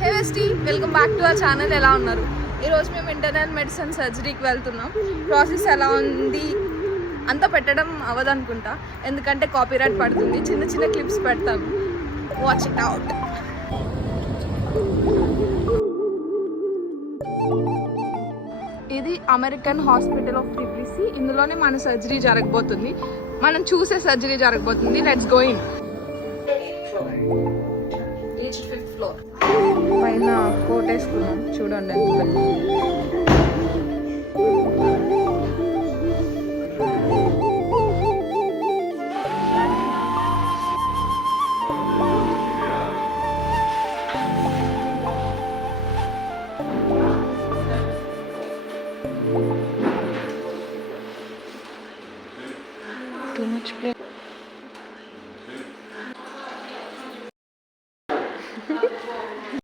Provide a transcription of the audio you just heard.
Hey వెస్టీ, welcome back to our channel. ఎలా ఉన్నారు? ఈరోజు మేము ఇంటర్నల్ మెడిసిన్ సర్జరీకి వెళ్తున్నాం. ప్రాసెస్ ఎలా ఉంది అంతా పెట్టడం అవ్వదనుకుంటా, ఎందుకంటే కాపీరైట్ పడుతుంది. చిన్న చిన్న క్లిప్స్ పెడతాను, వాచ్ ఇట్ అవుట్. ఇది అమెరికన్ హాస్పిటల్ ఆఫ్ ట్రిప్లిసీ. ఇందులోనే మన సర్జరీ జరగబోతుంది, మనం చూసే సర్జరీ జరగబోతుంది. Let's go in. Reach 5th floor. పైన కోట్ వేసుకున్నాం, చూడండి ఎంత పెద్ద. Too much play.